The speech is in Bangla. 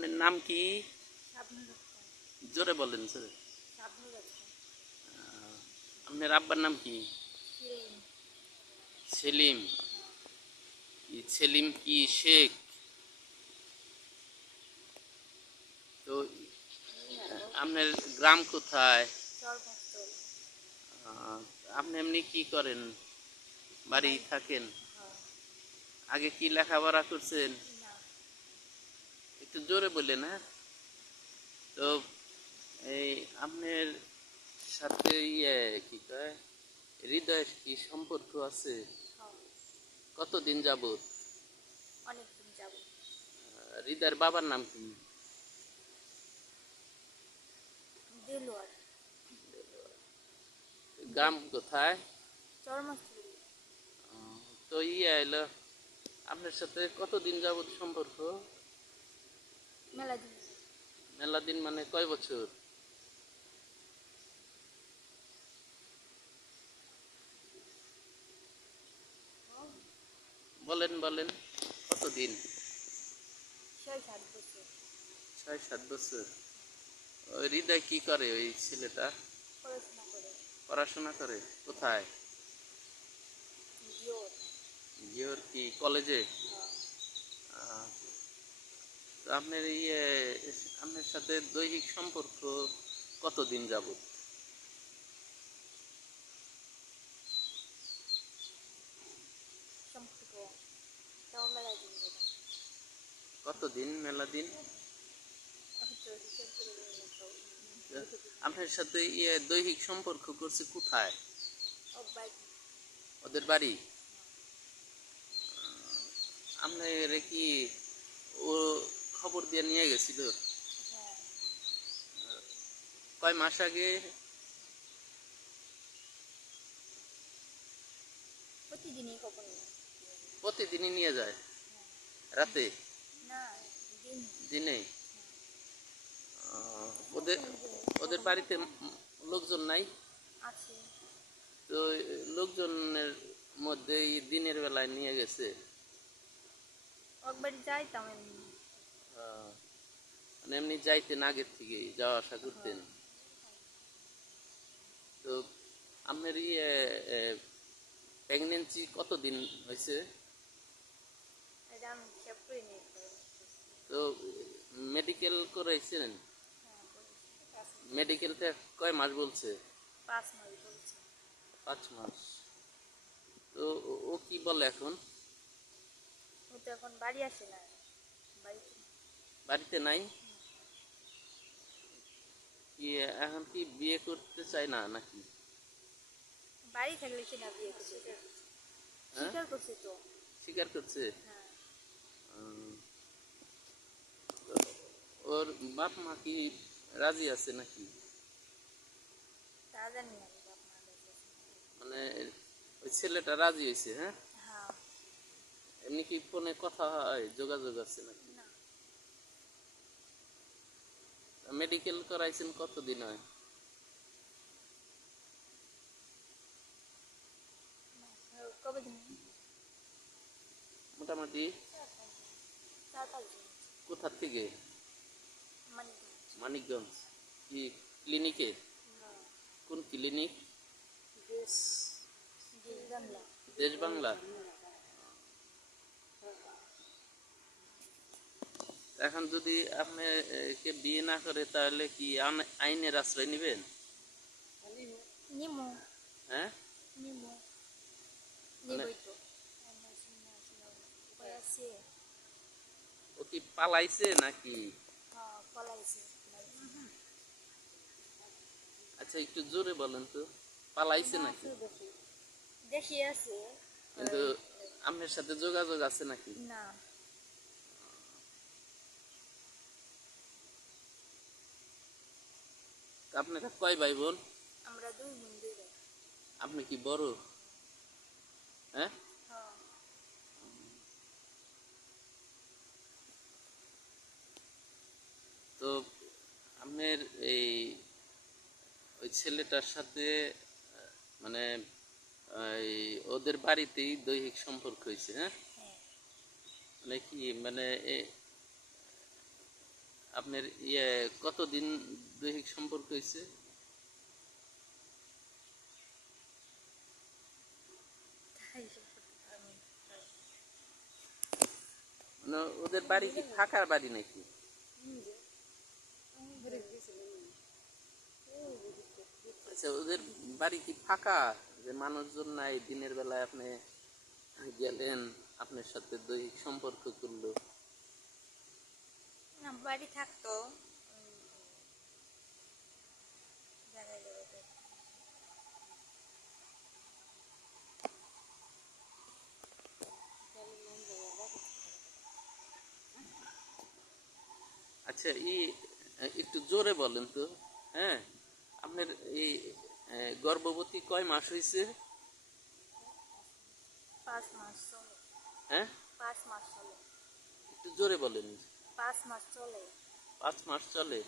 আপনার নাম কি? শাবনুর আক্তার। জোরে বলেন জোরে। শাবনুর আক্তার। আপনার আব্বার নাম কি? সেলিম। সেলিম। সেলিম কি শেখ? তো আপনার গ্রাম কোথায়? চরমস্তল। আহ, আপনি এমনি কি করেন? বাড়ি বাড়ি। থাকেন? হ্যাঁ। আগে কি লেখাপড়া করছেন? না। একটু জোরে বললেন। হ্যাঁ, তো এই আপনার সাথে কি কয় হৃদয়ের কি সম্পর্ক আছে? হ্যাঁ। কতদিন যাবত? অনেকদিন যাব। হৃদয়ের বাবার নাম কি? দেলোয়ার। গ্রাম কোথায়? চরমস্তল। তো এলো আপনার সাথে কতদিন যাবত সম্পর্ক? মেলা দিন। মেলা দিন মানে কয় বছর? বলেন বলেন, কতদিন? 6-7 বছর। 6-7 বছর। ওই হৃদয় কি করে ওই ছেলেটা? পড়াশোনা করে। পড়াশোনা করে কোথায়? জিওর। জিওর কি কলেজে? হ্যাঁ। আহ, তো আপনার আপনার সাথে দৈহিক সম্পর্ক কতদিন যাবত? সম্পর্ক তাও মেলা দিন যাব। কতদিন মেলা দিন? হয়তো হিসাব করে বলবো তো। আপনার সাথে দৈহিক সম্পর্ক করছে কোথায়? ও বাড়ি। ওদের বাড়ি? আপনার কি ও খবর দিয়ে নিয়ে গেছিল? হ্যাঁ। কয় মাস আগে? প্রতিদিনই খবর নেই। প্রতিদিনই নিয়ে যায়? রাতে? না, দিন। দিনে? হ্যাঁ। ওদের ওদের বাড়িতে লোকজন নাই? আছে। তো লোকজনের মধ্যে দিনের বেলায় নিয়ে গেছে? একবারই যাইতাম এমনি। মানে এমনি যাইতেন, আগের থেকে যাওয়া আসা করতেন? হ্যাঁ। তো আপনার প্রেগনেন্সি কতদিন হয়েছে? এটা আমি হিসাব করে নিই। তো মেডিকেল করাইছেন? হ্যাঁ, করেছি। মেডিকেল থেকে কয় মাস বলছে? 5 মাস বলছে। 5 মাস। তো ও কি বলে এখন? ও তো এখন বাড়ি আসে না। বাড়িতে। বাড়িতে নাই? কি এখন কি বিয়ে করতে চায় না নাকি? বাড়ি থাকলে সে না বিয়ে করছে। হ্যাঁ, স্বীকার করছে তো। স্বীকার করছে? হ্যাঁ। উম, তো ওর বাপ মা কি রাজি আছে নাকি? তা জানি আমি বাপ মার কাছে। মানে ওই ছেলেটা রাজি হয়েছে? হ্যাঁ, হ্যাঁ। এমনি কি ফোনে কথা হয়, যোগাযোগ আছে নাকি? না। মেডিকেল করাইছেন কতদিন হয়? কবে দিন? মোটামুটি 4-5 দিন। কোথা থেকে? মানে মানিকগঞ্জ। কি ক্লিনিকে? না। কোন ক্লিনিক? দেশ। দেশ বাংলা। দেশ বাংলা। এখন যদি আপনি কে বিয়ে না করে তাহলে কি আইনের আশ্রয় নেবেন? নিমো। হ্যাঁ, নিমো। মানে নিবই তো। উপায় আছে। ও কি পালাইছে নাকি? হ্যাঁ, পলাইছে। আচ্ছা, একটু জোরে বলেন তো, পালাইছে নাকি? দেখি আছে। কিন্তু আপনার সাথে যোগাযোগ আছে নাকি? না। আপনারা কয় ভাই বোন? আমরা 2 বোন 2 ভাই। আপনি কি বড়? হ্যাঁ, হ্যাঁ। তো আপনার এই ওই ছেলেটার সাথে মানে এই ওদের বাড়িতেই দৈহিক সম্পর্ক হয়েছে? হ্যাঁ, হ্যাঁ। মানে কি মানে আপনার ইয়ে কতদিন দৈহিক সম্পর্ক হয়েছে? তাই আমি মানে ওদের বাড়ি কি থাকার বাড়ি নাকি? আচ্ছা, ওদের বাড়ি কি ফাঁকা, যে মানুষজন নাই, দিনের বেলায় আপনি গেলেন, আপনার সাথে দৈহিক সম্পর্ক করলো? না বাড়ি থাকতো জায়গায় জায়গায়। আচ্ছা, একটু জোরে বলেন তো। হ্যাঁ, আপনার এই গর্ভবতী কয় মাস হয়েছে? 5 মাস চলে। হ্যাঁ, 5 মাস চলে। একটু জোরে বলেন। 5 মাস চলে। 5 মাস চলে।